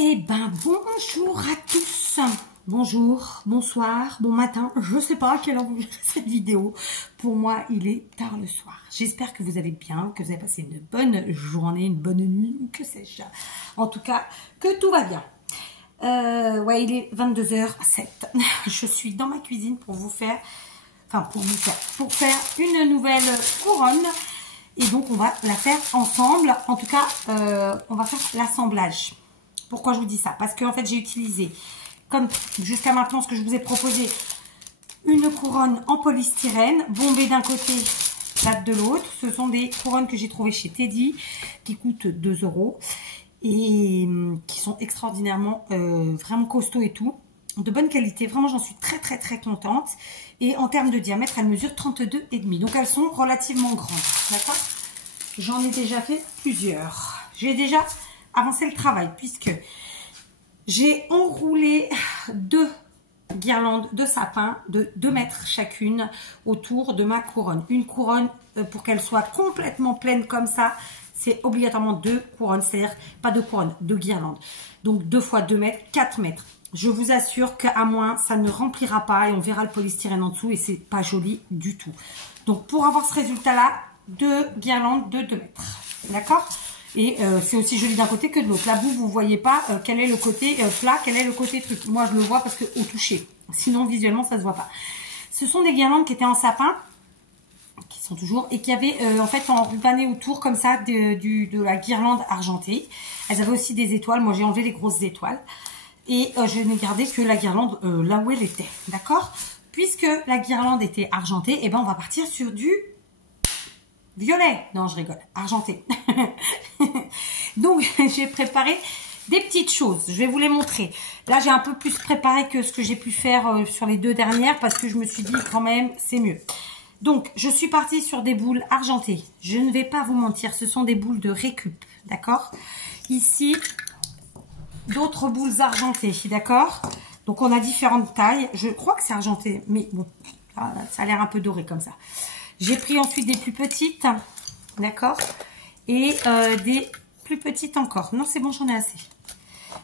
Eh ben bonjour à tous, bonjour, bonsoir, bon matin, je sais pas à quelle heure vous verrez cette vidéo. Pour moi il est tard le soir. J'espère que vous allez bien, que vous avez passé une bonne journée, une bonne nuit ou que sais-je. En tout cas que tout va bien. Ouais, il est 22h07. Je suis dans ma cuisine pour faire une nouvelle couronne. Et donc on va la faire ensemble. En tout cas on va faire l'assemblage. Pourquoi je vous dis ça? Parce que en fait j'ai utilisé, comme jusqu'à maintenant ce que je vous ai proposé, une couronne en polystyrène, bombée d'un côté, plate de l'autre. Ce sont des couronnes que j'ai trouvées chez Teddy, qui coûtent 2 € et qui sont extraordinairement vraiment costauds et tout, de bonne qualité. Vraiment j'en suis très contente. Et en termes de diamètre, elles mesurent 32,5. Donc elles sont relativement grandes, d'accord? J'en ai déjà fait plusieurs. J'ai déjà avancé le travail puisque j'ai enroulé 2 guirlandes de sapin de 2 mètres chacune autour de ma couronne. Une couronne, pour qu'elle soit complètement pleine comme ça, c'est obligatoirement 2 couronnes, c'est-à-dire pas 2 couronnes, 2 guirlandes. Donc 2 fois 2 mètres, 4 mètres. Je vous assure qu'à moins, ça ne remplira pas et on verra le polystyrène en dessous et c'est pas joli du tout. Donc pour avoir ce résultat-là, 2 guirlandes de 2 mètres. D'accord? Et c'est aussi joli d'un côté que de l'autre. Là, vous voyez pas quel est le côté plat, quel est le côté truc. Moi, je le vois parce que au toucher. Sinon, visuellement, ça se voit pas. Ce sont des guirlandes qui étaient en sapin, qui sont toujours, et qui avaient en fait enrubané autour comme ça de la guirlande argentée. Elles avaient aussi des étoiles. Moi, j'ai enlevé les grosses étoiles. Et je n'ai gardé que la guirlande là où elle était. D'accord? Puisque la guirlande était argentée, et ben on va partir sur du violet. Non, je rigole. Argenté. Donc, j'ai préparé des petites choses. Je vais vous les montrer. Là, j'ai un peu plus préparé que ce que j'ai pu faire sur les 2 dernières parce que je me suis dit quand même, c'est mieux. Donc, je suis partie sur des boules argentées. Je ne vais pas vous mentir, ce sont des boules de récup. D'accord? Ici, d'autres boules argentées. D'accord? Donc, on a différentes tailles. Je crois que c'est argenté, mais bon, ça a l'air un peu doré comme ça. J'ai pris ensuite des plus petites, d'accord, et des plus petites encore. Non, c'est bon, j'en ai assez.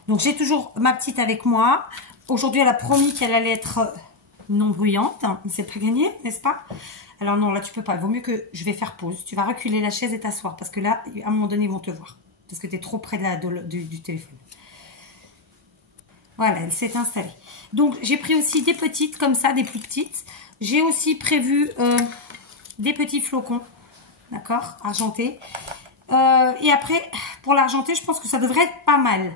Donc, j'ai toujours ma petite avec moi. Aujourd'hui, elle a promis qu'elle allait être non bruyante. Mais c'est pas gagné, n'est-ce pas? Alors non, là, tu peux pas. Il vaut mieux que je vais faire pause. Tu vas reculer la chaise et t'asseoir parce que là, à un moment donné, ils vont te voir. Parce que tu es trop près du téléphone. Voilà, elle s'est installée. Donc, j'ai pris aussi des petites comme ça, des plus petites. J'ai aussi prévu des petits flocons, d'accord, argentés. Et après, pour l'argenté, je pense que ça devrait être pas mal,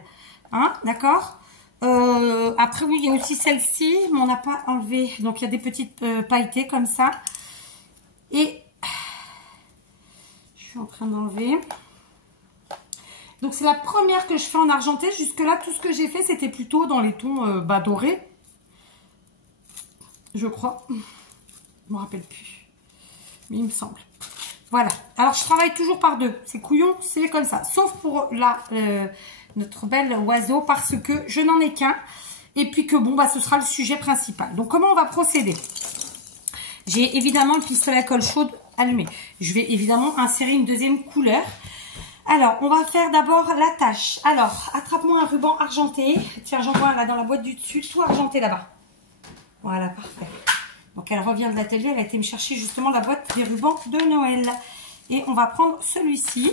hein, d'accord. Après, oui, il y a aussi celle-ci, mais on n'a pas enlevé. Donc, il y a des petites pailletées comme ça. Et je suis en train d'enlever. Donc, c'est la première que je fais en argenté. Jusque-là, tout ce que j'ai fait, c'était plutôt dans les tons dorés. Je crois. Je ne me rappelle plus. Mais il me semble. Voilà. Alors, je travaille toujours par 2. C'est couillon, c'est comme ça. Sauf pour notre bel oiseau, parce que je n'en ai qu'un. Et puis que, bon, bah, ce sera le sujet principal. Donc, comment on va procéder? J'ai évidemment le pistolet à colle chaude allumé. Je vais évidemment insérer une deuxième couleur. Alors, on va faire d'abord l'attache. Alors, attrape-moi un ruban argenté. Tiens, j'en vois là dans la boîte du dessus, tout argenté là-bas. Voilà, parfait. Donc, elle revient de l'atelier. Elle a été me chercher justement la boîte des rubans de Noël. Et on va prendre celui-ci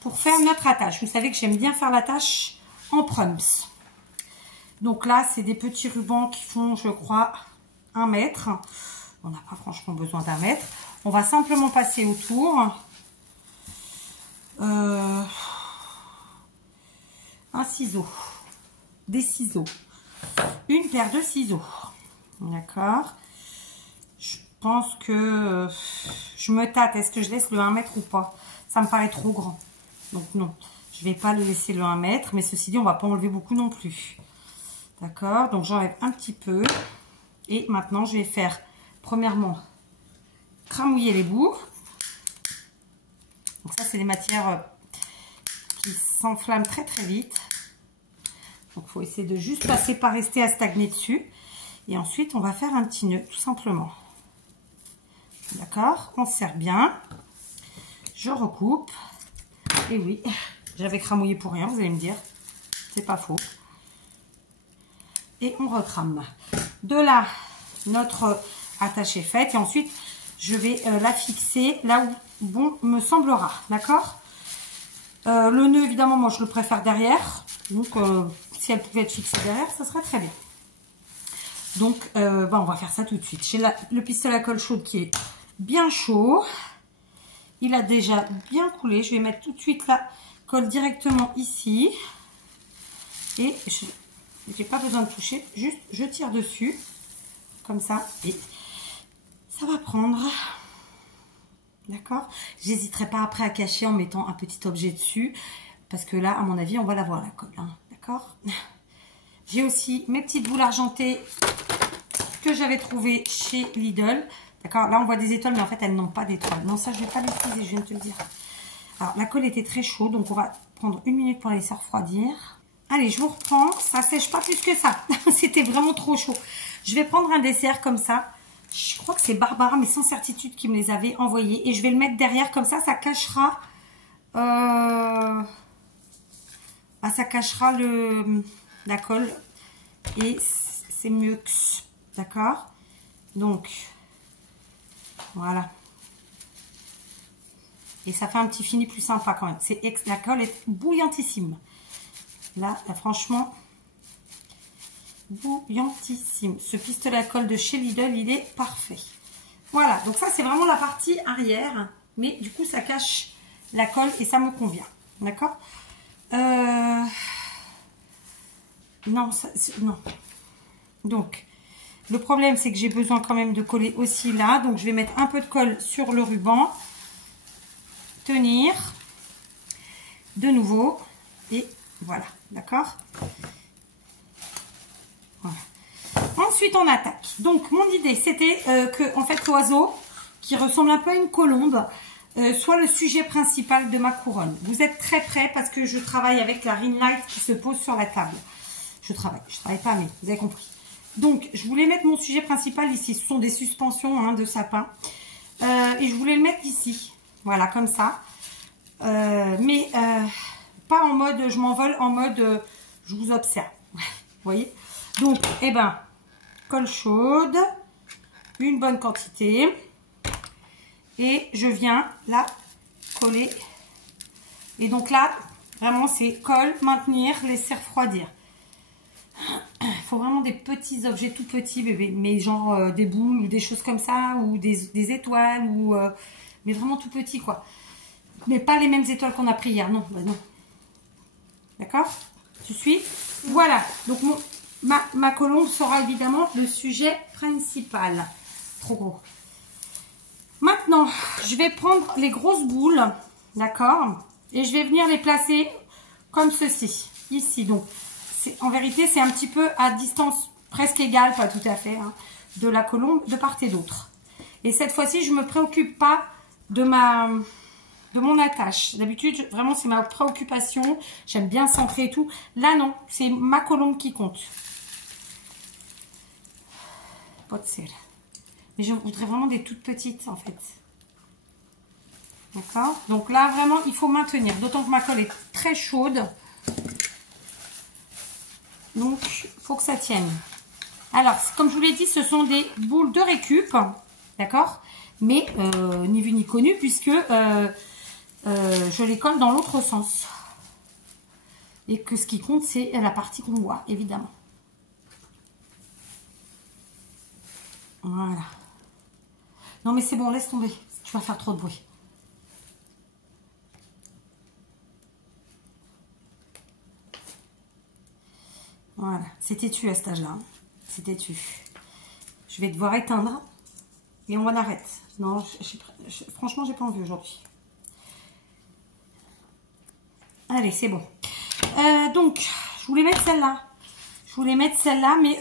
pour faire notre attache. Vous savez que j'aime bien faire l'attache en prums. Donc là, c'est des petits rubans qui font, je crois, 1 mètre. On n'a pas franchement besoin d'1 mètre. On va simplement passer autour. Un ciseau. Des ciseaux. Une paire de ciseaux. D'accord. Je pense que je me tâte. Est-ce que je laisse le 1 mètre ou pas? Ça me paraît trop grand. Donc non. Je ne vais pas le laisser le 1 mètre. Mais ceci dit, on ne va pas enlever beaucoup non plus. D'accord. Donc j'enlève un petit peu. Et maintenant, je vais faire, premièrement, cramouiller les bouts. Donc ça, c'est des matières qui s'enflamment très vite. Donc il faut essayer de juste passer par rester à stagner dessus. Et ensuite, on va faire un petit nœud, tout simplement. D'accord? On serre bien. Je recoupe. Et oui, j'avais cramouillé pour rien, vous allez me dire. C'est pas faux. Et on recrame. De là, notre attache est faite. Et ensuite, je vais la fixer là où bon me semblera. D'accord? Le nœud, évidemment, moi, je le préfère derrière. Donc, si elle pouvait être fixée derrière, ça serait très bien. Donc, on va faire ça tout de suite. J'ai le pistolet à colle chaude qui est bien chaud. Il a déjà bien coulé. Je vais mettre tout de suite la colle directement ici. Et je n'ai pas besoin de toucher. Juste, je tire dessus. Comme ça. Et ça va prendre. D'accord? J'hésiterai pas après à cacher en mettant un petit objet dessus. Parce que là, à mon avis, on va la voir la colle. Hein. D'accord? J'ai aussi mes petites boules argentées que j'avais trouvées chez Lidl. D'accord? Là, on voit des étoiles, mais en fait, elles n'ont pas d'étoiles. Non, ça, je ne vais pas l'utiliser, je viens de te le dire. Alors, la colle était très chaude, donc on va prendre 1 minute pour la laisser refroidir. Allez, je vous reprends. Ça sèche pas plus que ça. C'était vraiment trop chaud. Je vais prendre un dessert comme ça. Je crois que c'est Barbara, mais sans certitude, qui me les avait envoyés. Et je vais le mettre derrière, comme ça cachera... ça cachera la colle. Et c'est mieux. D'accord? Donc, voilà. Et ça fait un petit fini plus sympa quand même. La colle est bouillantissime. Là, franchement, bouillantissime. Ce pistolet à colle de chez Lidl, il est parfait. Voilà, donc ça, c'est vraiment la partie arrière. Mais du coup, ça cache la colle et ça me convient. D'accord? Non, non. Donc, le problème, c'est que j'ai besoin quand même de coller aussi là. Donc, je vais mettre un peu de colle sur le ruban. Tenir. De nouveau. Et voilà. D'accord? Voilà. Ensuite, on attaque. Donc, mon idée, c'était que, en fait, l'oiseau, qui ressemble un peu à une colombe, soit le sujet principal de ma couronne. Vous êtes très prêts parce que je travaille avec la ring light qui se pose sur la table. Je travaille pas, mais vous avez compris. Donc, je voulais mettre mon sujet principal ici. Ce sont des suspensions de sapin. Et je voulais le mettre ici. Voilà, comme ça. Mais pas en mode je m'envole, en mode je vous observe. Vous voyez? Donc, colle chaude. Une bonne quantité. Et je viens la coller. Et donc là, vraiment, c'est colle, maintenir, laisser refroidir. Il faut vraiment des petits objets tout petits, bébé. Mais genre des boules ou des choses comme ça. Ou des étoiles. Mais vraiment tout petit, quoi. Mais pas les mêmes étoiles qu'on a pris hier. Non, non. D'accord? Tu suis? Voilà. Donc, ma colombe sera évidemment le sujet principal. Trop gros. Maintenant, je vais prendre les grosses boules. D'accord? Et je vais venir les placer comme ceci. Ici, donc. En vérité, c'est un petit peu à distance presque égale, pas tout à fait, de la colombe de part et d'autre. Et cette fois-ci, je ne me préoccupe pas de mon attache. D'habitude, vraiment, c'est ma préoccupation. J'aime bien centrer et tout. Là, non, c'est ma colombe qui compte. Pas de sel. Mais je voudrais vraiment des toutes petites, en fait. D'accord? Donc là, vraiment, il faut maintenir. D'autant que ma colle est très chaude. Donc, il faut que ça tienne. Alors, comme je vous l'ai dit, ce sont des boules de récup. D'accord? Mais ni vu ni connu, puisque je les colle dans l'autre sens. Et que ce qui compte, c'est la partie qu'on voit, évidemment. Voilà. Non, mais c'est bon, laisse tomber. Tu vas faire trop de bruit. Voilà, c'est têtu à cet âge-là. Hein. C'est têtu. Je vais devoir éteindre et on arrête. Non, franchement, j'ai pas envie aujourd'hui. Allez, c'est bon. Donc, je voulais mettre celle-là. Je voulais mettre celle-là, mais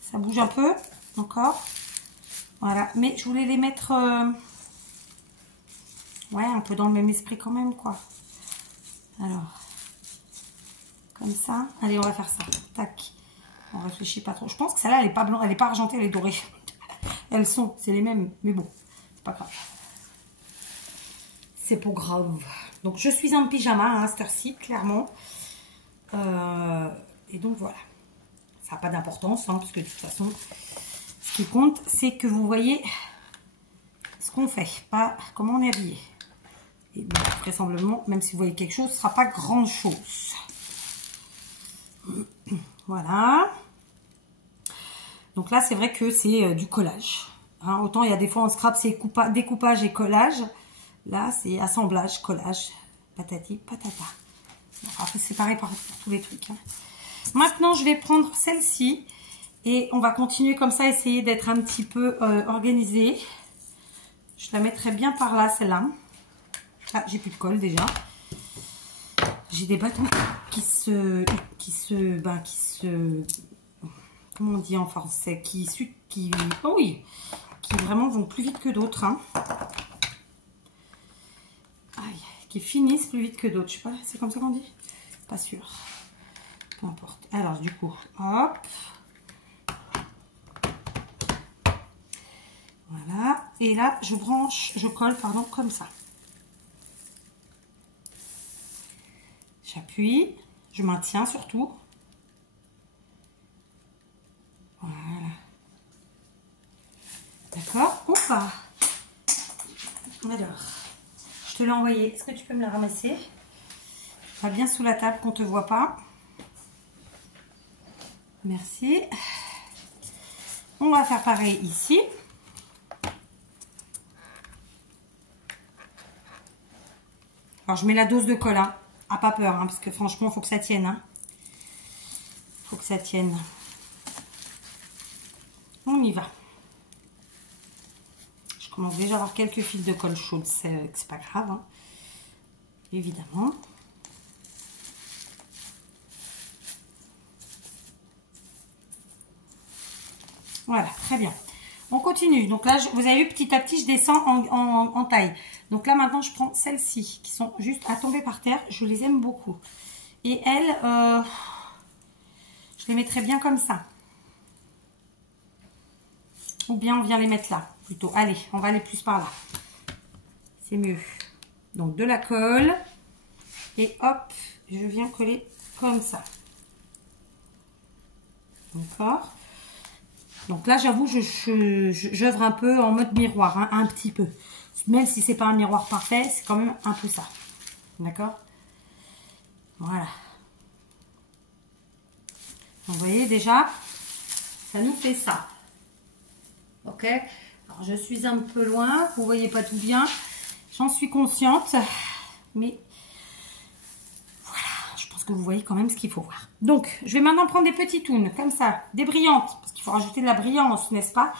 ça bouge un peu encore. Voilà, mais je voulais les mettre ouais, un peu dans le même esprit quand même, quoi. Alors. Comme ça. Allez, on va faire ça. Tac. On réfléchit pas trop. Je pense que celle-là, elle n'est pas blanche, elle n'est pas argentée, elle est dorée. Elles sont, c'est les mêmes. Mais bon, c'est pas grave. C'est pas grave. Donc, je suis en pyjama hein, à cette heure-ci, clairement. Et donc, voilà. Ça n'a pas d'importance, hein, parce que de toute façon, ce qui compte, c'est que vous voyez ce qu'on fait, pas comment on est habillé. Et bien, vraisemblablement, même si vous voyez quelque chose, ce ne sera pas grand-chose. Voilà. Donc là, c'est vrai que c'est du collage. Hein, autant il y a des fois en scrap, c'est découpage et collage. Là, c'est assemblage, collage, patati, patata. Après, c'est pareil pour tous les trucs. Hein. Maintenant, je vais prendre celle-ci. Et on va continuer comme ça, essayer d'être un petit peu organisé. Je la mettrai bien par là, celle-là. Ah, j'ai plus de colle déjà. J'ai des bâtons comment on dit en français, oh oui, qui vraiment vont plus vite que d'autres. Hein. Aïe, qui finissent plus vite que d'autres. Je sais pas, c'est comme ça qu'on dit? Pas sûr. Peu importe. Alors du coup, hop. Voilà. Et là, je colle, pardon, comme ça. J'appuie, je maintiens surtout. Voilà. D'accord? Ou pas? Alors, je te l'ai envoyé. Est-ce que tu peux me la ramasser? Pas bien sous la table qu'on ne te voit pas. Merci. On va faire pareil ici. Alors, je mets la dose de colle. Hein. Ah, pas peur, hein, parce que franchement, il faut que ça tienne. Hein. Faut que ça tienne. On y va. Je commence déjà à avoir quelques fils de colle chaude, c'est pas grave. Hein. Évidemment. Voilà, très bien. On continue. Donc là, vous avez vu, petit à petit, je descends en taille. Donc là, maintenant, je prends celles-ci qui sont juste à tomber par terre. Je les aime beaucoup. Et elles, je les mettrai bien comme ça. Ou bien on vient les mettre là, plutôt. Allez, on va aller plus par là. C'est mieux. Donc, de la colle. Et hop, je viens coller comme ça. D'accord ? Donc là, j'avoue, j'œuvre un peu en mode miroir, hein, un petit peu. Même si c'est pas un miroir parfait, c'est quand même un peu ça. D'accord? Voilà. Donc, vous voyez déjà, ça nous fait ça. Ok? Alors, je suis un peu loin, vous voyez pas tout bien. J'en suis consciente, mais voilà, je pense que vous voyez quand même ce qu'il faut voir. Donc, je vais maintenant prendre des petits toons, comme ça, des brillantes, parce qu'il faut rajouter de la brillance, n'est-ce pas?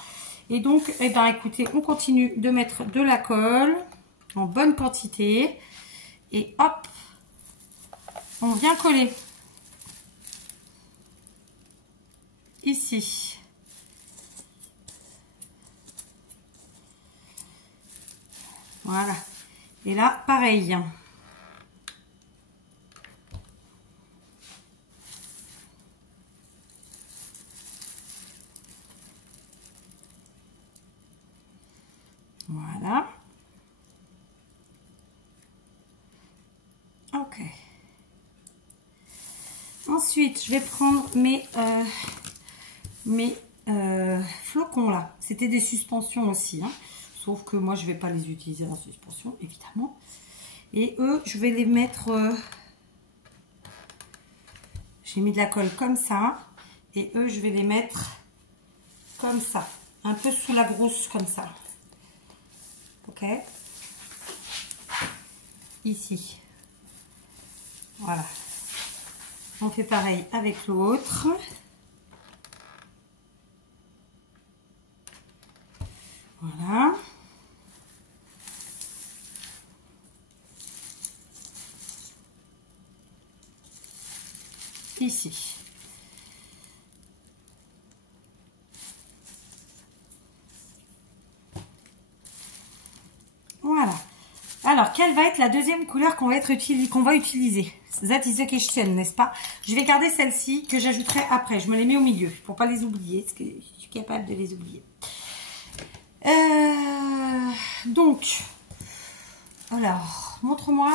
Et donc, eh ben, écoutez, on continue de mettre de la colle en bonne quantité. Et hop, on vient coller. Ici. Voilà. Et là, pareil. Voilà. Ok. Ensuite, je vais prendre mes flocons là. C'était des suspensions aussi. Hein. Sauf que moi, je ne vais pas les utiliser en suspension, évidemment. Et eux, je vais les mettre... j'ai mis de la colle comme ça. Et eux, je vais les mettre comme ça. Un peu sous la grosse, comme ça. Ok? Ici. Voilà. On fait pareil avec l'autre. Voilà. Ici. Voilà. Alors, quelle va être la deuxième couleur qu'on va utiliser? That is the question, n'est-ce pas? Je vais garder celle-ci que j'ajouterai après. Je me les mets au milieu pour pas les oublier, parce que je suis capable de les oublier. Donc, alors, montre-moi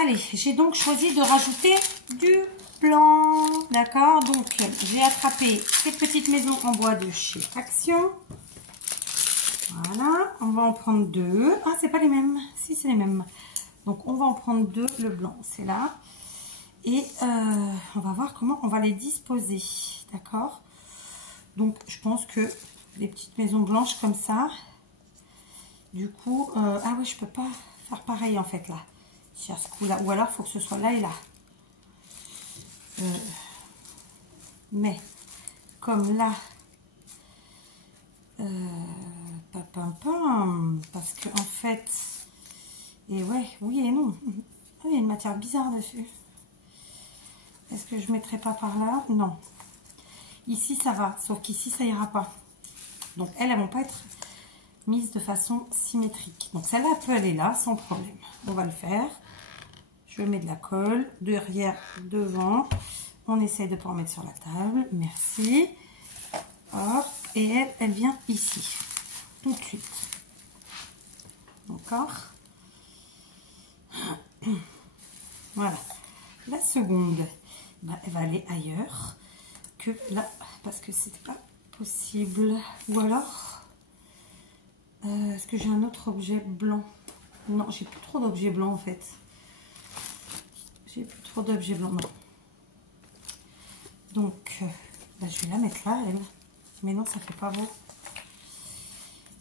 Allez, j'ai donc choisi de rajouter du blanc. D'accord? Donc, j'ai attrapé ces petites maisons en bois de chez Action. Voilà, on va en prendre 2. Ah, c'est pas les mêmes. Si, c'est les mêmes. Donc, on va en prendre 2. Le blanc, c'est là. Et on va voir comment on va les disposer. D'accord? Donc, je pense que les petites maisons blanches comme ça. Du coup, ah oui, je peux pas faire pareil en fait là. Sur ce coup-là. Ou alors, il faut que ce soit là et là. Mais, comme là, parce que en fait, et ouais, oui et non. Ah, il y a une matière bizarre dessus. Est-ce que je mettrai pas par là? Non. Ici, ça va, sauf qu'ici, ça ira pas. Donc, elles vont pas être mises de façon symétrique. Donc, celle-là peut aller là, sans problème. On va le faire. Je mets de la colle, derrière, devant. On essaye de ne pas en mettre sur la table. Merci. Hop. Et elle vient ici. Tout de suite. D'accord? Voilà. La seconde, bah, elle va aller ailleurs que là, parce que c'était pas possible. Ou alors, est-ce que j'ai un autre objet blanc? Non, j'ai plus trop d'objets blancs en fait. J'ai plus trop d'objets blancs, non. Donc, bah, je vais la mettre là, elle. Mais non, ça fait pas beau.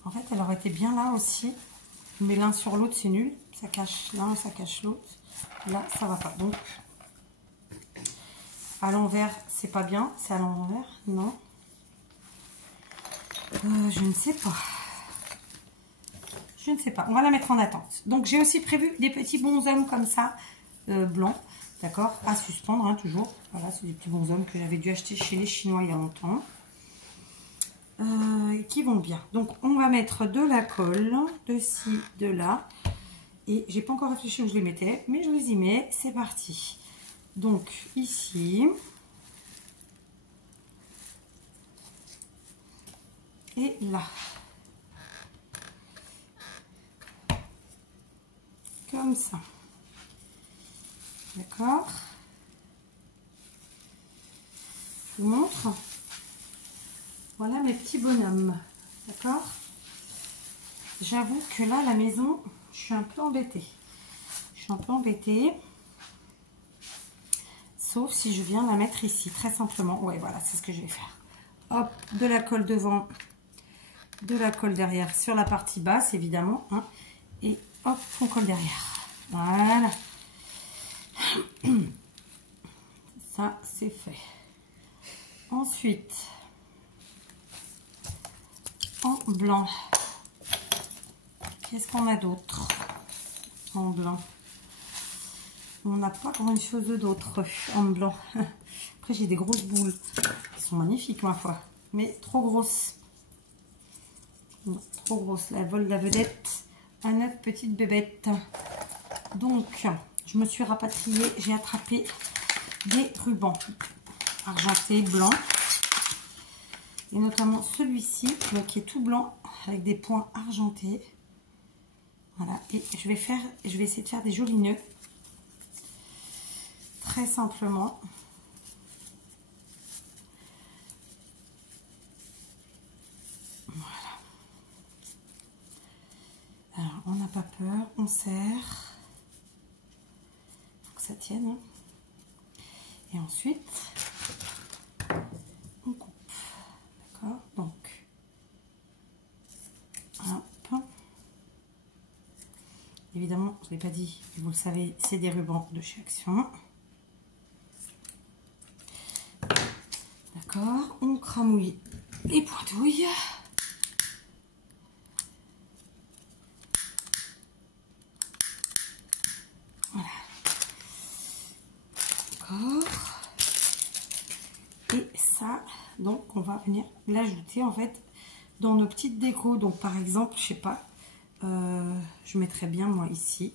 En fait, elle aurait été bien là aussi. Mais l'un sur l'autre, c'est nul. Ça cache l'un, ça cache l'autre. Là, ça va pas. Donc, à l'envers, c'est pas bien. C'est à l'envers? Non. Je ne sais pas. Je ne sais pas. On va la mettre en attente. Donc, j'ai aussi prévu des petits bonshommes comme ça, blancs. D'accord? À suspendre, hein, toujours. Voilà, c'est des petits bonshommes que j'avais dû acheter chez les Chinois il y a longtemps. Qui vont bien. Donc, on va mettre de la colle, de ci, de là. Et j'ai pas encore réfléchi où je les mettais, mais je les y mets. C'est parti. Donc, ici. Et là. Comme ça. D'accord? Je vous montre. Voilà mes petits bonhommes. D'accord? J'avoue que là, la maison, je suis un peu embêtée. Je suis un peu embêtée. Sauf si je viens la mettre ici, très simplement. Ouais, voilà, c'est ce que je vais faire. Hop, de la colle devant, de la colle derrière sur la partie basse, évidemment. Hein, et hop, on colle derrière. Voilà. Ça, c'est fait. Ensuite, en blanc. Qu'est-ce qu'on a d'autre en blanc? On n'a pas grand chose d'autre en blanc. Après, j'ai des grosses boules. Elles sont magnifiques, ma foi. Mais trop grosses. Non, trop grosses. Là, elles volent la vedette à notre petite bébête. Donc, je me suis rapatriée. J'ai attrapé des rubans argentés, blancs. Et notamment celui-ci, qui est tout blanc avec des points argentés. Voilà. Et je vais essayer de faire des jolis nœuds. Très simplement. Voilà. Alors, on n'a pas peur, on serre. Il faut que ça tienne. Hein. Et ensuite, on coupe. D'accord? Donc, hop. Évidemment, je ne l'ai pas dit, vous le savez, c'est des rubans de chez Action. D'accord, on cramouille les pointouilles. Voilà. D'accord. Et ça, donc, on va venir l'ajouter en fait dans nos petites décos. Donc, par exemple, je sais pas, je mettrais bien moi ici.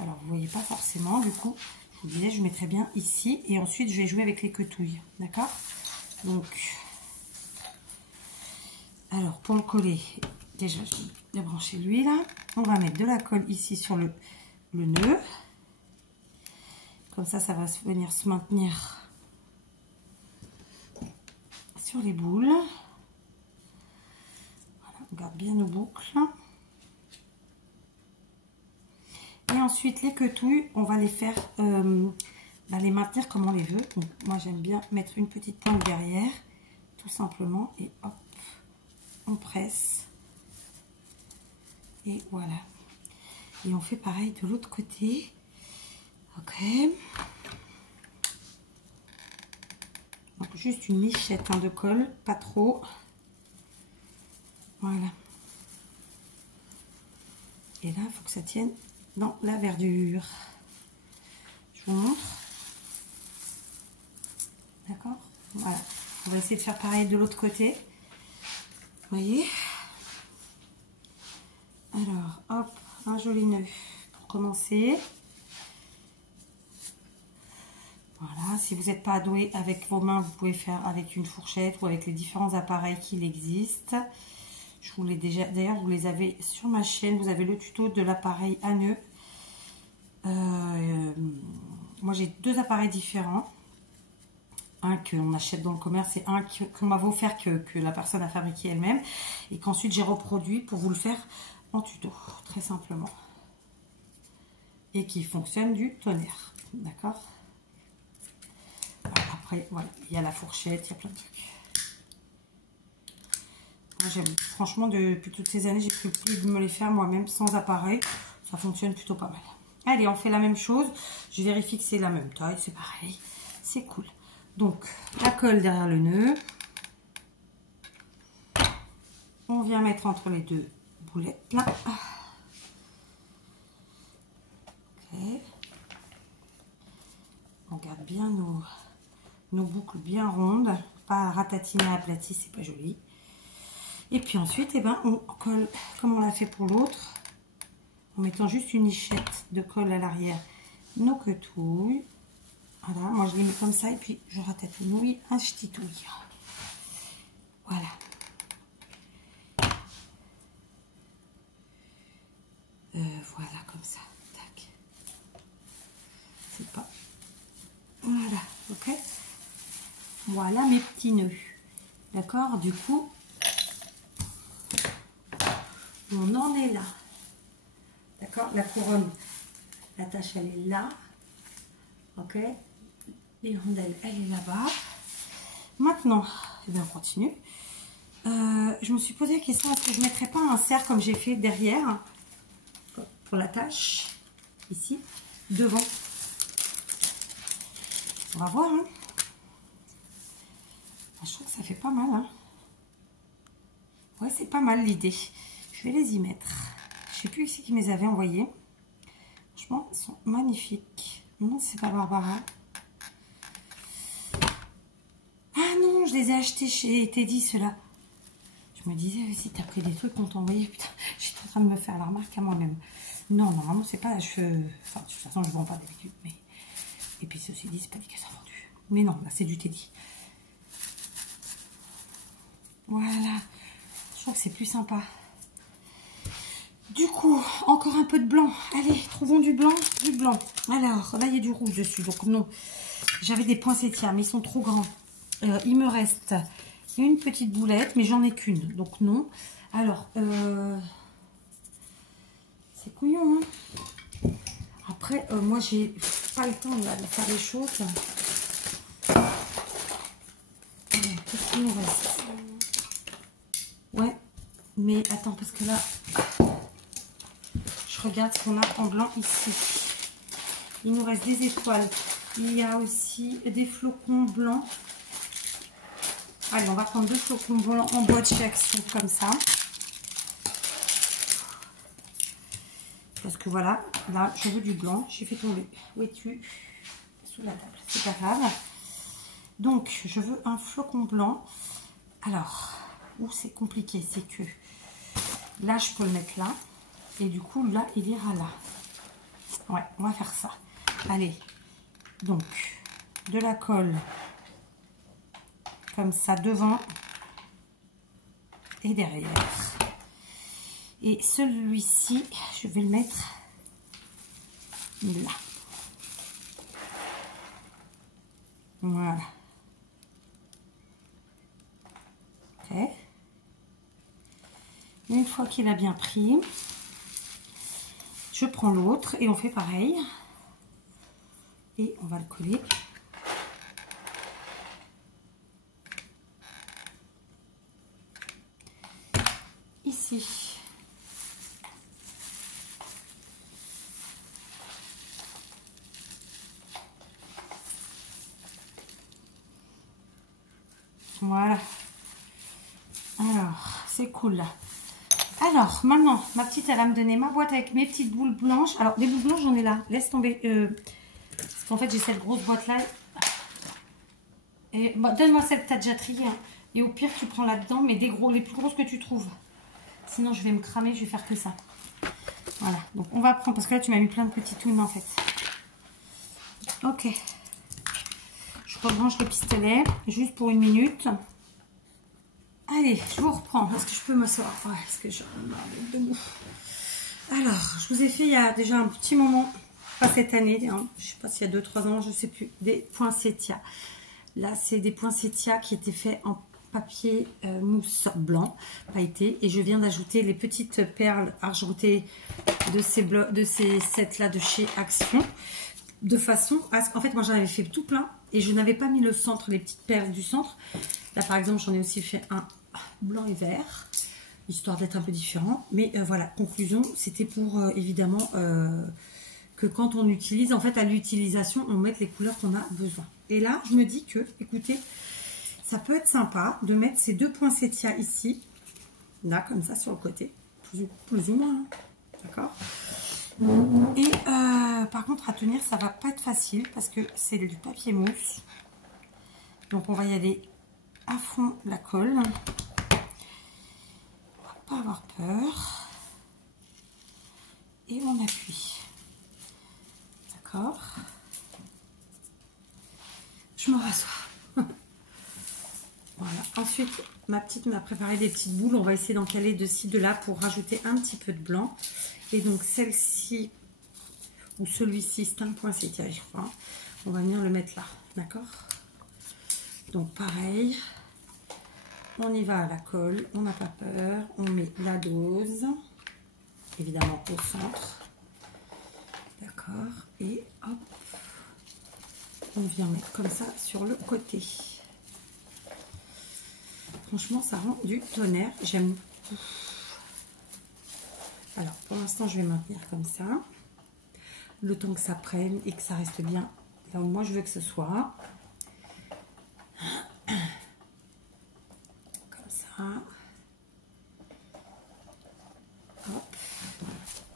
Alors, vous voyez pas forcément, du coup. Je vous disais, je mettrai bien ici et ensuite je vais jouer avec les quetouilles, d'accord? Donc, alors pour le coller, déjà je vais brancher l'huile. On va mettre de la colle ici sur le nœud, Comme ça va venir se maintenir sur les boules. Voilà, on garde bien nos boucles. Et ensuite, les quetouilles, on va les faire, les maintenir comme on les veut. Donc, moi, j'aime bien mettre une petite pointe derrière, tout simplement. Et hop, on presse. Et voilà. Et on fait pareil de l'autre côté. Ok. Donc, juste une lichette de colle, pas trop. Voilà. Et là, il faut que ça tienne dans la verdure. Je vous montre. D'accord? Voilà. On va essayer de faire pareil de l'autre côté. Vous voyez? Alors, hop, un joli nœud pour commencer. Voilà, si vous n'êtes pas doué avec vos mains, vous pouvez faire avec une fourchette ou avec les différents appareils qu'il existe. Je vous l'ai déjà, d'ailleurs, vous les avez sur ma chaîne. Vous avez le tuto de l'appareil à nœud. Moi, j'ai deux appareils différents. Un qu'on achète dans le commerce et un qu'on m'a offert que la personne a fabriqué elle-même. Et qu'ensuite, j'ai reproduit pour vous le faire en tuto, très simplement. Et qui fonctionne du tonnerre. D'accord? Après, voilà, il y a la fourchette, il y a plein de trucs. Moi, j'aime, franchement, depuis toutes ces années, j'ai pris le pli de me les faire moi-même sans appareil. Ça fonctionne plutôt pas mal. Allez, on fait la même chose. Je vérifie que c'est la même taille, c'est pareil. C'est cool. Donc, la colle derrière le nœud. On vient mettre entre les deux boulettes là. Ok. On garde bien nos boucles bien rondes. Pas ratatiner, aplati, c'est pas joli. Et puis ensuite, eh ben, on colle comme on l'a fait pour l'autre. En mettant juste une lichette de colle à l'arrière. Nos quetouilles. Voilà, moi je les mets comme ça et puis je ratatouille un ch'titouille. Voilà. Voilà, comme ça. Tac. C'est pas. Voilà, ok. Voilà mes petits nœuds. D'accord, du coup, on en est là. D'accord, la couronne, la tâche elle est là. Ok. L'hirondelle, elle est là-bas. Maintenant, eh bien, on continue. Je me suis posé la question, est-ce que je ne mettrais pas un cercle comme j'ai fait derrière pour la tâche, ici, devant. On va voir. Hein. Je trouve que ça fait pas mal. Hein. Ouais, c'est pas mal l'idée. Je vais les y mettre. Je ne sais plus qui me les avait envoyés. Franchement, ils sont magnifiques. Non, c'est pas Barbara. Ah non, je les ai achetés chez Teddy, ceux-là. Je me disais, si tu as pris des trucs qu'on t'a envoyé, putain, j'étais en train de me faire la remarque à moi-même. Non, normalement, c'est pas... Enfin, de toute façon, je ne vends pas d'habitude. Mais... Et puis, ceci dit, c'est pas dit qu'elles sont vendues. Mais non, là, c'est du Teddy. Voilà. Je trouve que c'est plus sympa. Du coup, encore un peu de blanc. Allez, trouvons du blanc, du blanc. Alors, là, il y a du rouge dessus. Donc, non. J'avais des poinsettias, mais ils sont trop grands. Il me reste une petite boulette, mais j'en ai qu'une. Donc, non. Alors, c'est couillon, hein. Après, moi, j'ai pas le temps là, de faire des choses. Qu'est-ce qu'il nous reste? Ouais, mais attends, parce que là, je regarde ce qu'on a en blanc ici. Il nous reste des étoiles. Il y a aussi des flocons blancs. Allez, on va prendre 2 flocons blancs en bois de chez Action, comme ça. Parce que voilà, là, je veux du blanc. J'ai fait tomber. Où es-tu? Sous la table. C'est pas grave. Donc, je veux un flocon blanc. Alors, où c'est compliqué, c'est que là, je peux le mettre là. Et du coup, là, il ira là. Ouais, on va faire ça. Allez. Donc, de la colle. Comme ça, devant. Et derrière. Et celui-ci, je vais le mettre là. Voilà. Ok. Une fois qu'il a bien pris, je prends l'autre et on fait pareil. Et on va le coller. Ici. Voilà. Alors, c'est cool là. Alors, maintenant, ma petite, elle va me donner ma boîte avec mes petites boules blanches. Alors, des boules blanches, j'en ai là. Laisse tomber. Parce qu'en fait, j'ai cette grosse boîte là. Et bon, donne-moi celle que tu as déjà triée. Hein. Et au pire, tu prends là-dedans, mais des gros, les plus grosses que tu trouves. Sinon, je vais me cramer, je vais faire que ça. Voilà. Donc, on va prendre, parce que là, tu m'as mis plein de petits tounes en fait. Ok. Je rebranche le pistolet, juste pour 1 minute. Allez, je vous reprends. Est-ce que je peux m'asseoir? Ouais, est-ce que j'en ai marre d'être debout? Alors, je vous ai fait il y a déjà un petit moment, pas cette année, hein, je ne sais pas s'il y a 2-3 ans, je ne sais plus, des poinsettias. Là, c'est des poinsettias qui étaient faits en papier mousse blanc, pailleté. Et je viens d'ajouter les petites perles argentées de ces sets-là de chez Action. De façon à ce qu'en fait, moi, j'en avais fait tout plein. Et je n'avais pas mis le centre, les petites perles du centre. Là, par exemple, j'en ai aussi fait un blanc et vert, histoire d'être un peu différent. Mais voilà, conclusion, c'était pour évidemment que quand on utilise, en fait, à l'utilisation, on mette les couleurs qu'on a besoin. Et là, je me dis que, écoutez, ça peut être sympa de mettre ces 2 poinsettias ici, là, comme ça, sur le côté, plus ou moins, hein, d'accord. Et par contre, à tenir, ça va pas être facile parce que c'est du papier mousse. Donc, on va y aller à fond la colle. On va pas avoir peur. Et on appuie. D'accord. Je me rassois. Voilà. Ensuite, ma petite m'a préparé des petites boules. On va essayer d'en caler de ci, de là pour rajouter un petit peu de blanc. Et donc, celle-ci, ou celui-ci, c'est un poinsettia, je crois. On va venir le mettre là. D'accord? Donc, pareil. On y va à la colle. On n'a pas peur. On met la dose. Évidemment, au centre. D'accord? Et hop. On vient mettre comme ça sur le côté. Franchement, ça rend du tonnerre. J'aime beaucoup. Alors, pour l'instant, je vais maintenir comme ça. Le temps que ça prenne et que ça reste bien là où moi je veux que ce soit. Comme ça. Hop.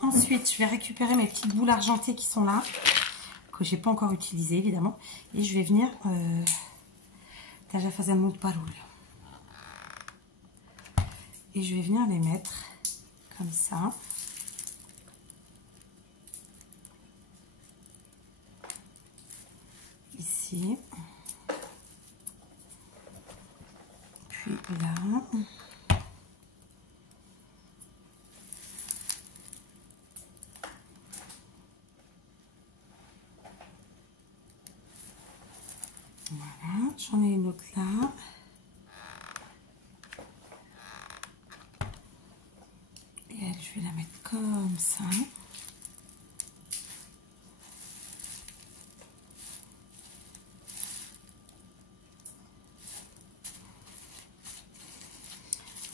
Ensuite, je vais récupérer mes petites boules argentées qui sont là, que j'ai pas encore utilisées, évidemment. Et je vais venir... Et je vais venir les mettre comme ça. Ici. Puis là. Voilà, j'en ai une autre là. Et elle, je vais la mettre comme ça.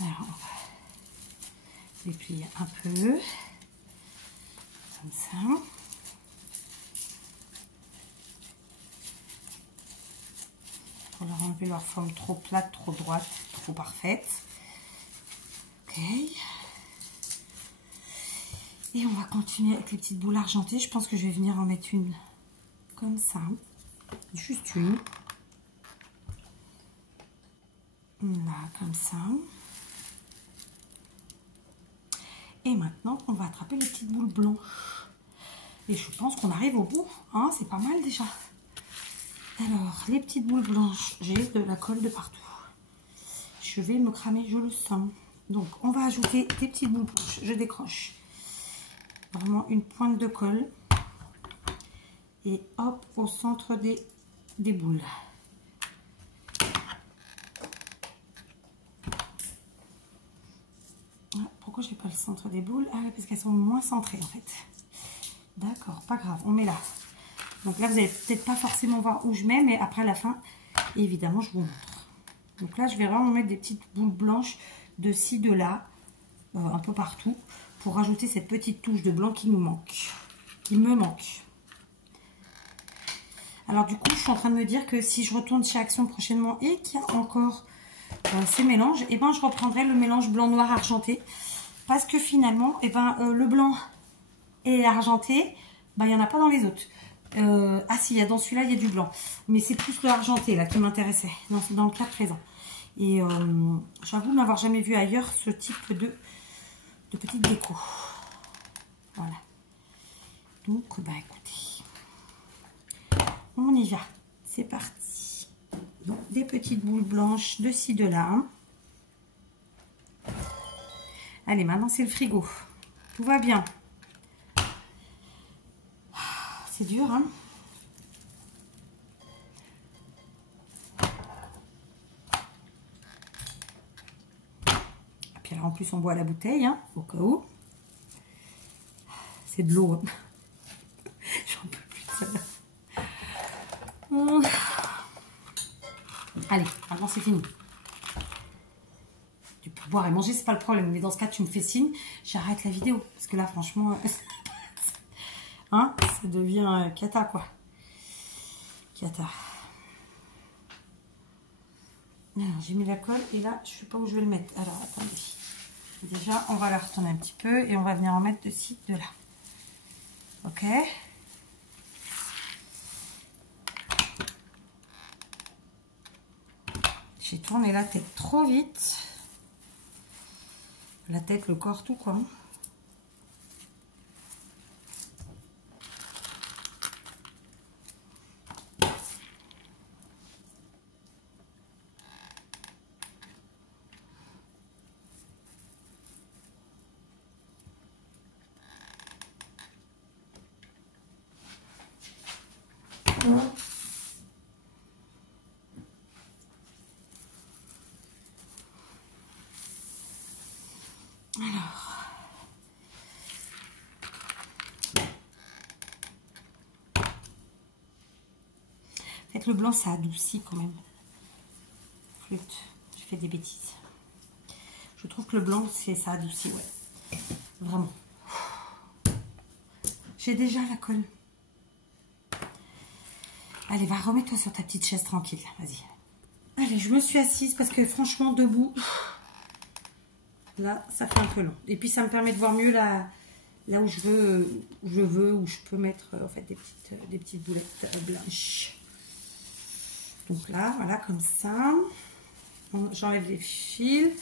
Alors, on va déplier un peu. Comme ça. Pour leur enlever leur forme trop plate, trop droite, trop parfaite. Ok. Et on va continuer avec les petites boules argentées. Je pense que je vais venir en mettre une comme ça. Juste une. Là, comme ça. Et maintenant, on va attraper les petites boules blanches. Et je pense qu'on arrive au bout. Hein, c'est pas mal déjà. Alors, les petites boules blanches, j'ai de la colle de partout. Je vais me cramer, je le sens. Donc, on va ajouter des petites boules blanches. Je décroche. Vraiment une pointe de colle. Et hop, au centre des boules. le centre des boules. Ah oui, parce qu'elles sont moins centrées en fait. D'accord, pas grave, on met là. Donc là, vous n'allez peut-être pas forcément voir où je mets, mais après à la fin, évidemment, je vous montre. Donc là, je vais vraiment mettre des petites boules blanches de ci, de là, un peu partout, pour rajouter cette petite touche de blanc qui nous manque, qui me manque. Alors du coup, je suis en train de me dire que si je retourne chez Action prochainement et qu'il y a encore ces mélanges, et ben je reprendrai le mélange blanc-noir argenté. Parce que finalement, le blanc et argenté, il n'y en a pas dans les autres. Ah si, dans celui-là, il y a du blanc. Mais c'est plus le argenté là qui m'intéressait dans le cas présent. Et j'avoue n'avoir jamais vu ailleurs ce type de petite déco. Voilà. Donc, écoutez, on y va. C'est parti. Donc, des petites boules blanches de ci, de là. Allez, maintenant, c'est le frigo. Tout va bien. C'est dur, hein? Et puis alors, en plus, on boit à la bouteille, hein, au cas où. C'est de l'eau. Hein. J'en peux plus de ça. Allez, maintenant c'est fini. Tu peux boire et manger, c'est pas le problème. Mais dans ce cas, tu me fais signe, j'arrête la vidéo. Parce que là, franchement, hein, ça devient cata, quoi. Cata. Alors, j'ai mis la colle et là, je sais pas où je vais le mettre. Alors, attendez. Déjà, on va la retourner un petit peu et on va venir en mettre de ci, de là. Ok. J'ai tourné la tête trop vite. La tête, le corps, tout quoi. Alors, en fait, le blanc, ça adoucit quand même. Flûte, je fais des bêtises. Je trouve que le blanc, ça adoucit, ouais. Vraiment. J'ai déjà la colle. Allez, va, remets-toi sur ta petite chaise tranquille. Vas-y. Allez, je me suis assise parce que franchement, debout, là, ça fait un peu long. Et puis, ça me permet de voir mieux là où je veux, où je peux mettre en fait des petites boulettes blanches. Donc là, voilà, comme ça. J'enlève les fils.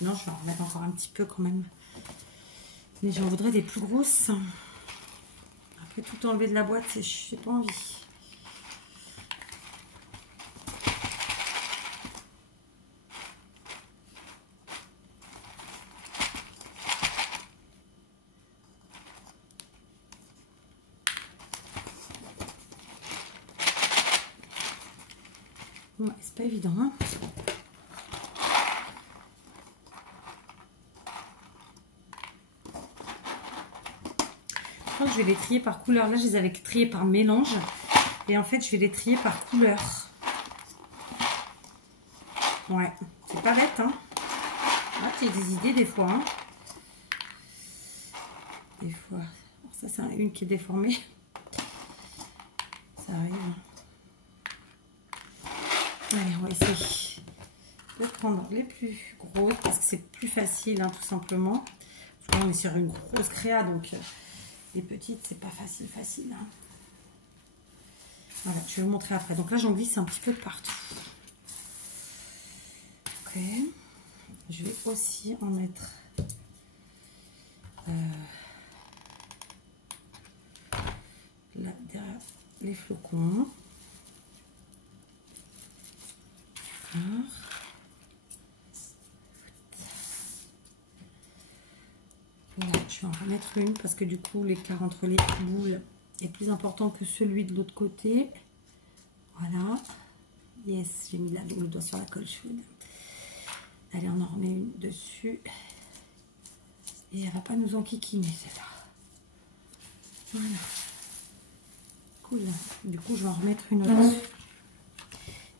Non, je vais en remettre encore un petit peu quand même. Mais j'en voudrais des plus grosses. Après, tout enlever de la boîte, j'ai pas envie. Ouais, c'est pas évident, hein. Je crois que je vais les trier par couleur. Là, je les avais triés par mélange. Et en fait, je vais les trier par couleur. Ouais, c'est pas bête, hein. Ah, tu as des idées des fois, hein. Des fois. Alors, ça, c'est une qui est déformée. Ça arrive. Allez, on va essayer de prendre les plus grosses parce que c'est plus facile, hein, tout simplement. Parce que là, on est sur une grosse créa, donc les petites, c'est pas facile. Hein. Voilà, je vais vous montrer après. Donc là, j'en glisse un petit peu de partout. Ok. Je vais aussi en mettre là derrière les flocons. Voilà, je vais en remettre une parce que du coup l'écart entre les boules est plus important que celui de l'autre côté. Voilà. Yes, j'ai mis le doigt sur la colle chaude. Allez, on en remet une dessus. Et elle va pas nous enquiquiner, celle-là. Voilà. Cool. Du coup, je vais en remettre une autre.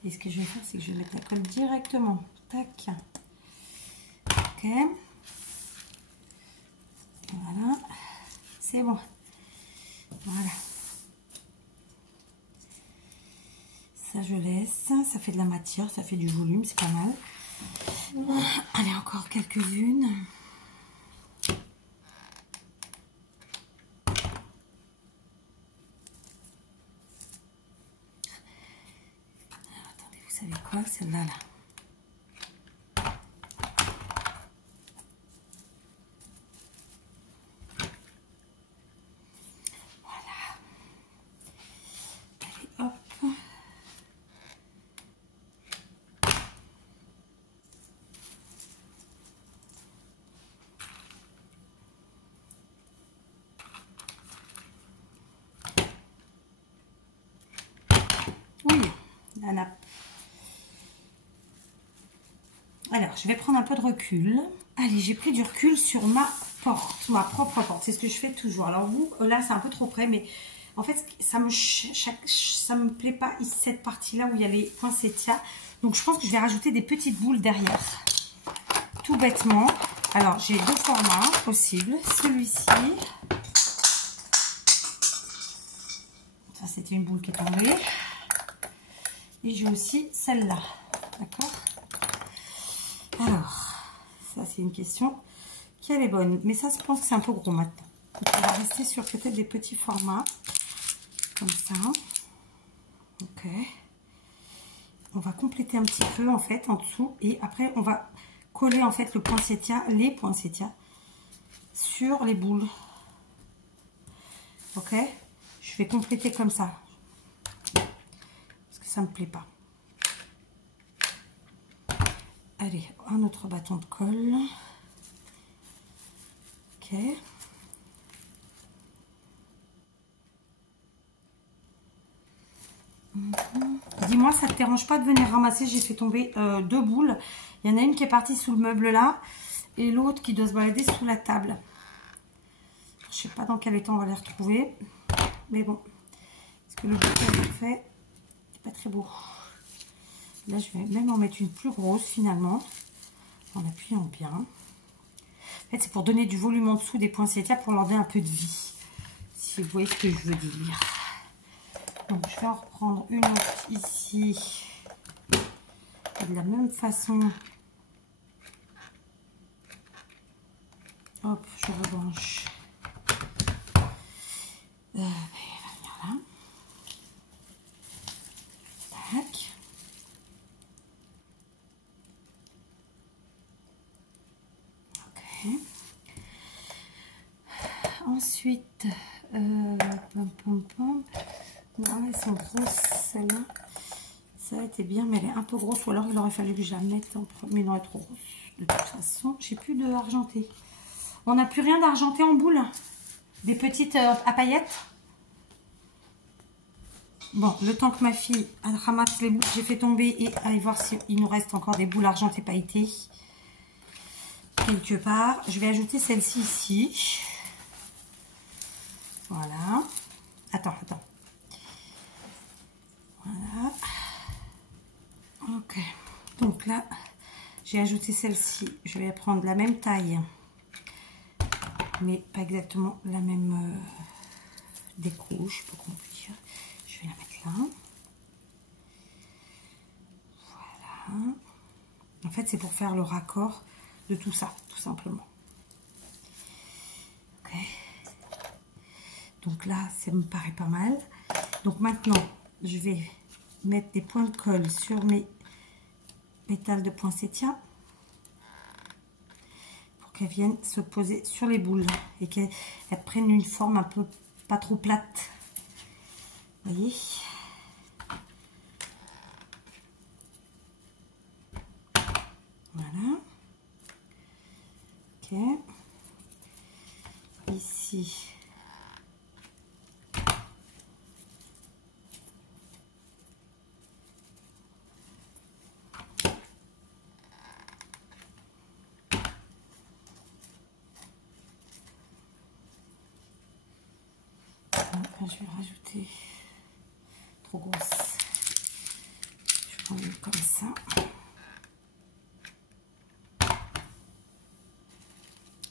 Et ce que je vais faire, c'est que je vais mettre la colle directement. Tac. Ok. Voilà. C'est bon. Voilà. Ça, je laisse. Ça fait de la matière, ça fait du volume, c'est pas mal. Allez, encore quelques-unes. Attendez, vous savez quoi? Celle-là, là. Oui, la nappe. Alors, je vais prendre un peu de recul. Allez, j'ai pris du recul sur ma porte, ma propre porte. C'est ce que je fais toujours. Alors vous, là, c'est un peu trop près, mais en fait, ça me plaît pas ici, cette partie-là où il y a les poinsettias. Donc, je pense que je vais rajouter des petites boules derrière. Tout bêtement. Alors, j'ai deux formats possibles. Celui-ci. Ça, c'était une boule qui est tombée. Et j'ai aussi celle-là. D'accord? Alors, ça, c'est une question qui est bonne. Mais ça, je pense que c'est un peu gros maintenant. Donc, on va rester sur peut-être des petits formats. Comme ça. Ok. On va compléter un petit peu, en fait, en dessous. Et après, on va coller, en fait, le poinsettia, les poinsettias sur les boules. Ok? Je vais compléter comme ça. Parce que ça me plaît pas. Allez, un autre bâton de colle. Ok. Dis-moi, ça te dérange pas de venir ramasser? J'ai fait tomber deux boules. Il y en a une qui est partie sous le meuble là. Et l'autre qui doit se balader sous la table. Je sais pas dans quel état on va les retrouver. Mais bon. Parce que le bouquet que j'ai fait, c'est pas très beau. Là, je vais même en mettre une plus grosse finalement. En appuyant bien. En fait, c'est pour donner du volume en dessous des poinsettias pour leur donner un peu de vie. Si vous voyez ce que je veux dire. Donc, je vais en reprendre une autre ici. Et de la même façon. Hop, je rebranche. Elle va venir là. Tac. Ok. Ensuite, pom, pom, pom. Non, elles sont grosses, celle-là. Ça a été bien, mais elle est un peu grosse. Ou alors, il aurait fallu que je la mette en premier. Non, elle est trop grosse. De toute façon, j'ai plus de argenté. On n'a plus rien d'argenté en boule. Des petites à paillettes. Bon, le temps que ma fille ramasse les boules que j'ai fait tomber et aille voir s'il nous reste encore des boules argentées pailletées. Quelque part. Je vais ajouter celle-ci ici. Voilà. Attends. Voilà. Ok. Donc là, j'ai ajouté celle-ci. Je vais prendre la même taille. Mais pas exactement la même déco, je sais pas comment dire. Je vais la mettre là. Voilà. En fait, c'est pour faire le raccord de tout ça, tout simplement. Ok. Donc là, ça me paraît pas mal. Donc maintenant, je vais mettre des points de colle sur mes pétales de poinsettia pour qu'elles viennent se poser sur les boules et qu'elles prennent une forme un peu pas trop plate. Vous voyez? Voilà. Ok. Ici. Enfin, je vais rajouter. Trop grosse. Je prends une comme ça.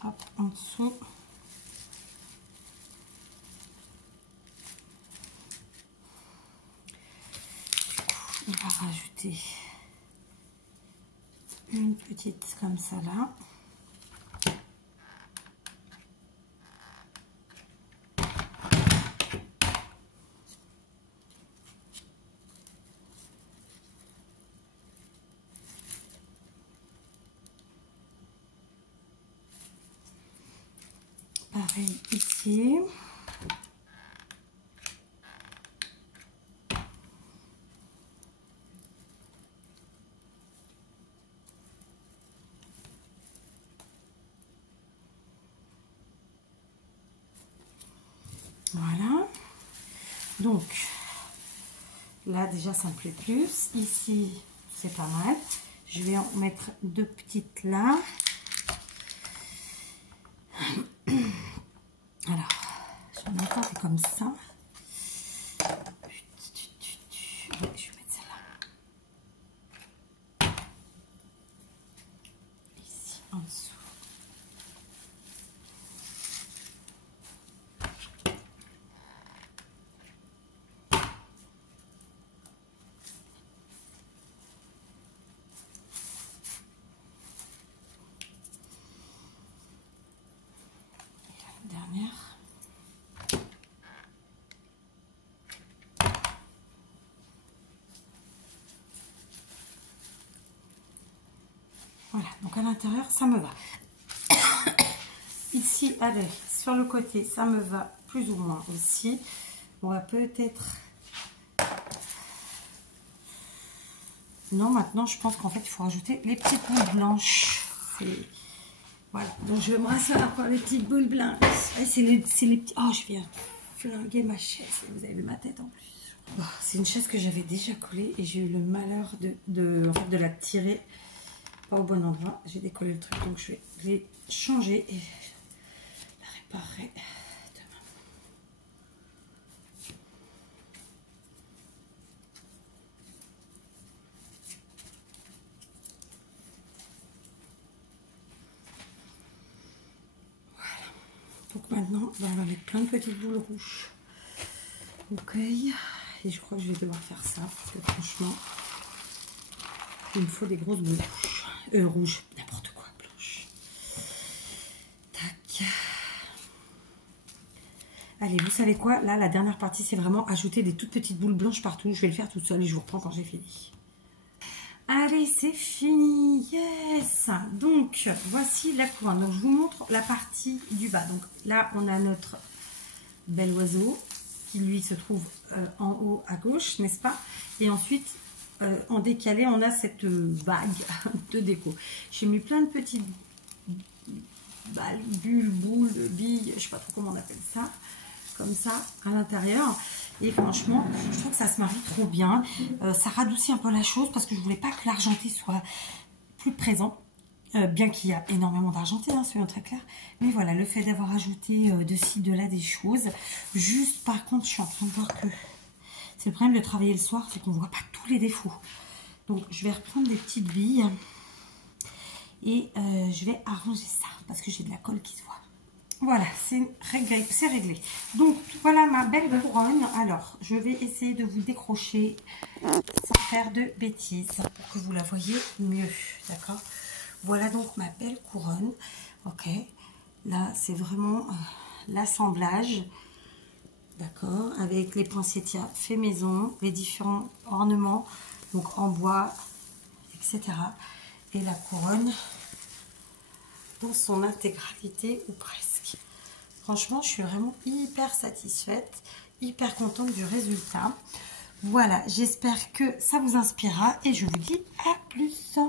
Hop, en dessous. On va rajouter une petite comme ça là. Pareil ici. Voilà. Donc, là déjà ça me plaît plus. Ici, c'est pas mal. Je vais en mettre deux petites là. Alors, je vais mettre comme ça. Je vais mettre celle-là. Ici, en dessous. Dernière. Voilà, donc à l'intérieur, ça me va. Ici, allez, sur le côté, ça me va plus ou moins aussi. On va peut-être... Non, maintenant, je pense qu'en fait, il faut rajouter les petites boules blanches. Voilà, donc je vais me rasseoir pour les petites boules blanches. C'est les petits... Oh, je viens flinguer ma chaise. Vous avez vu ma tête en plus. Oh, c'est une chaise que j'avais déjà collée et j'ai eu le malheur de la tirer pas au bon endroit. J'ai décollé le truc, donc je vais les changer et la réparer demain. Voilà. Donc maintenant, on va mettre plein de petites boules rouges. Ok. Et je crois que je vais devoir faire ça parce que franchement, il me faut des grosses boules rouges, n'importe quoi, blanches. Tac. Allez, vous savez quoi? Là, la dernière partie, c'est vraiment ajouter des toutes petites boules blanches partout. Je vais le faire toute seule et je vous reprends quand j'ai fini. Allez, c'est fini. Yes. Donc, voici la couronne. Donc, je vous montre la partie du bas. Donc, là, on a notre bel oiseau qui, lui, se trouve en haut à gauche, n'est-ce pas? Et ensuite, en décalé, on a cette bague de déco. J'ai mis plein de petites balles, bulles, boules, billes, je sais pas trop comment on appelle ça, comme ça à l'intérieur. Et franchement, je trouve que ça se marie trop bien. Ça radoucit un peu la chose parce que je voulais pas que l'argenté soit plus présent. Bien qu'il y a énormément d'argenté, hein, soyons très clairs. Mais voilà, le fait d'avoir ajouté de ci, de là des choses. Juste par contre, je suis en train de voir que c'est le problème de travailler le soir, c'est qu'on ne voit pas tous les défauts. Donc, je vais reprendre des petites billes et je vais arranger ça parce que j'ai de la colle qui se voit. Voilà, c'est réglé. Donc, voilà ma belle couronne. Alors, je vais essayer de vous décrocher sans faire de bêtises pour que vous la voyez mieux. D'accord? Voilà donc ma belle couronne. Ok. Là, c'est vraiment l'assemblage. D'accord, avec les poinsettias fait maison, les différents ornements, donc en bois, etc. Et la couronne dans son intégralité ou presque. Franchement, je suis vraiment hyper satisfaite, hyper contente du résultat. Voilà, j'espère que ça vous inspirera et je vous dis à plus.